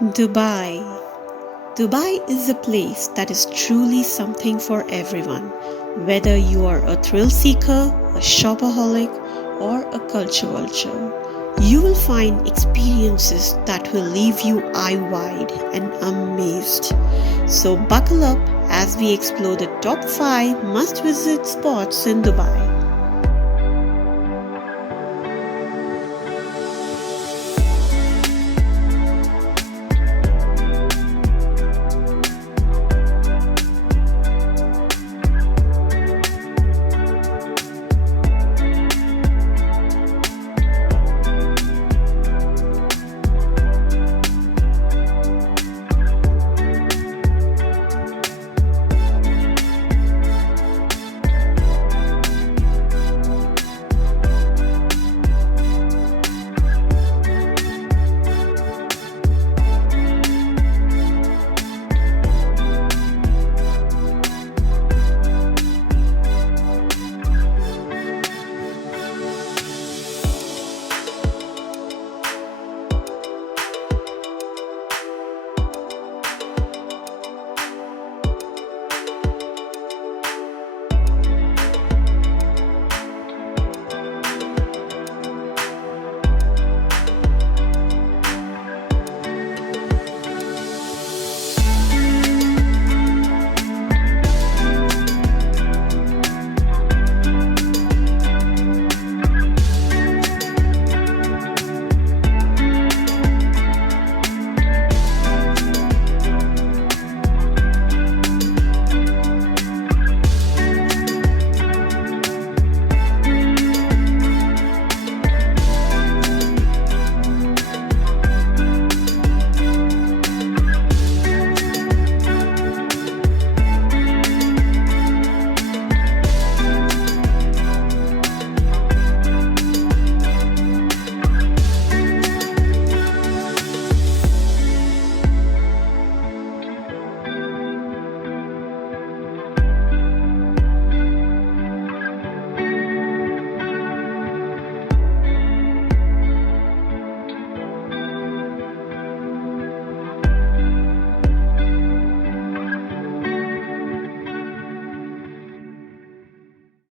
Dubai. Dubai is a place that is truly something for everyone. Whether you are a thrill seeker, a shopaholic, or a culture vulture, you will find experiences that will leave you eye wide and amazed. So buckle up as we explore the top 5 must visit spots in Dubai.